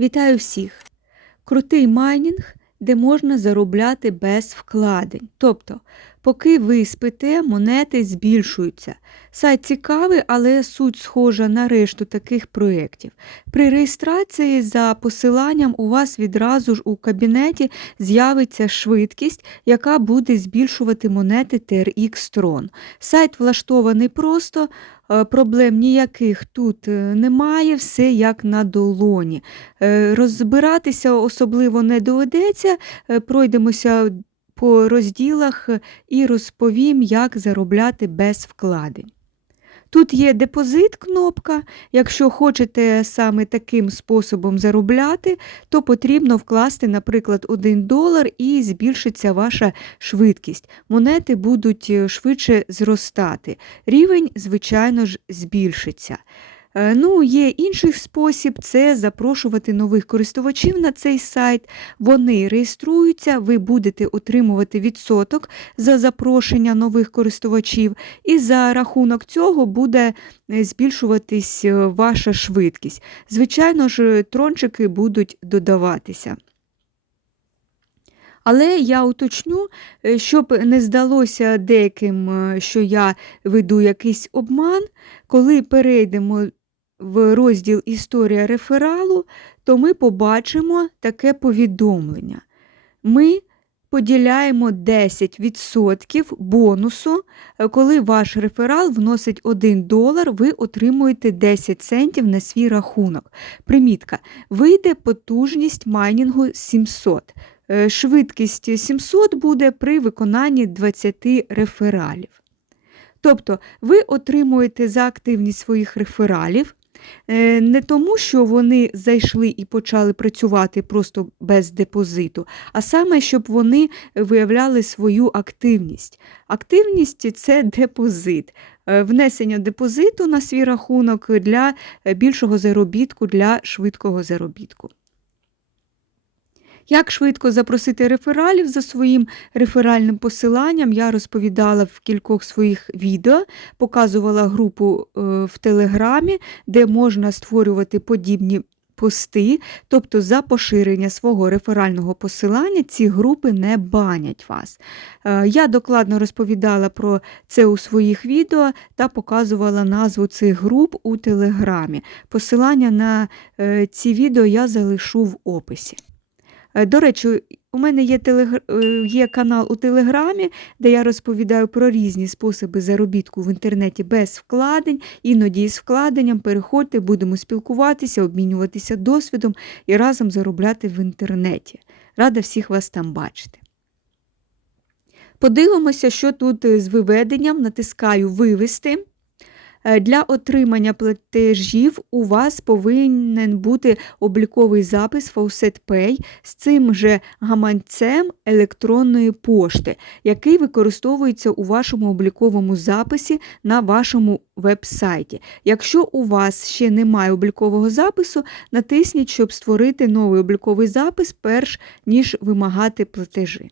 Вітаю всіх! Крутий майнінг, де можна заробляти без вкладень. Тобто, поки ви спите, монети збільшуються. Сайт цікавий, але суть схожа на решту таких проєктів. При реєстрації за посиланням у вас відразу ж у кабінеті з'явиться швидкість, яка буде збільшувати монети TRX Tron. Сайт влаштований просто. Е, Проблем ніяких тут е, немає, все як на долоні. Е, Розбиратися особливо не доведеться, пройдемося по розділах і розповім, як заробляти без вкладень. Тут є депозит кнопка. Якщо хочете саме таким способом заробляти, то потрібно вкласти, наприклад, 1 долар і збільшиться ваша швидкість. Монети будуть швидше зростати. Рівень, звичайно ж, збільшиться. Е, Ну, є інший спосіб це запрошувати нових користувачів на цей сайт. Вони реєструються, ви будете отримувати відсоток за запрошення нових користувачів, і за рахунок цього буде е, збільшуватись е, ваша швидкість. Звичайно ж, трончики будуть додаватися. Але я уточню, щоб не здалося деяким, що я веду якийсь обман, коли перейдемо в розділ Історія рефералу, то ми побачимо таке повідомлення. Ми поділяємо 10% бонусу. Коли ваш реферал вносить 1 долар, ви отримуєте 10 центів на свій рахунок. Примітка. Вийде потужність майнінгу 700. Е, Швидкість 700 буде при виконанні 20 рефералів. Тобто ви отримуєте за активність своїх рефералів не тому, що вони зайшли і почали працювати просто без депозиту, а саме, щоб вони виявляли свою активність. Активність це депозит. Е, Внесення депозиту на свій рахунок для е, більшого заробітку, для швидкого заробітку. Як швидко запросити рефералів за своїм реферальним посиланням, я розповідала в кількох своїх відео, показувала групу е, в Телеграмі, де можна створювати подібні пости, тобто за поширення свого реферального посилання ці групи не банять вас. Е, Я докладно розповідала про це у своїх відео та показувала назву цих груп у Телеграмі. Посилання на е, ці відео я залишу в описі. Е, До речі, у мене є, телегр... е, є канал у Телеграмі, де я розповідаю про різні способи заробітку в інтернеті без вкладень, іноді з вкладенням. Переходьте, будемо спілкуватися, обмінюватися досвідом і разом заробляти в інтернеті. Рада всіх вас там бачити. Подивимося, що тут е, з виведенням. Натискаю Вивести. Е, Для отримання платежів у вас повинен бути обліковий запис Faucet Pay з цим же гаманцем електронної пошти, який використовується у вашому обліковому записі на вашому веб-сайті. Якщо у вас ще немає облікового запису, натисніть, щоб створити новий обліковий запис, перш ніж вимагати платежі.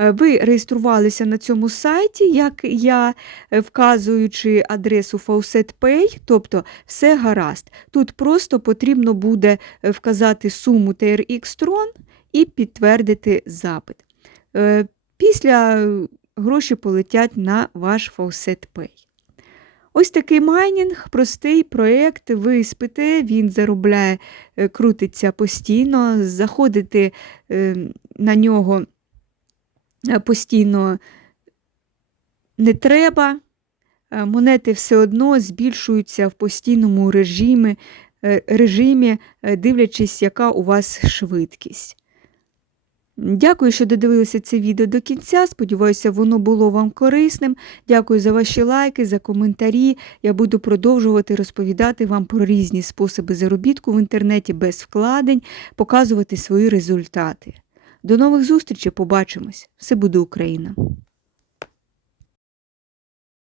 Е, Ви реєструвалися на цьому сайті, як я, е, вказуючи адресу Faucet Pay, тобто все гаразд. Тут просто потрібно буде е, вказати суму TRX Tron і підтвердити запит. Після гроші полетять на ваш Faucet Pay. Ось такий майнінг, простий проєкт, ви спите, він заробляє, крутиться постійно, заходити е, на нього постійно не треба. Е, Монети все одно збільшуються в постійному режимі, е, режимі, е, дивлячись, яка у вас швидкість. Дякую, що додивилися це відео до кінця. Сподіваюся, воно було вам корисним. Дякую за ваші лайки, за коментарі. Я буду продовжувати розповідати вам про різні способи заробітку в інтернеті без вкладень, показувати свої результати. До нових зустрічей, побачимось! Все буде Україна!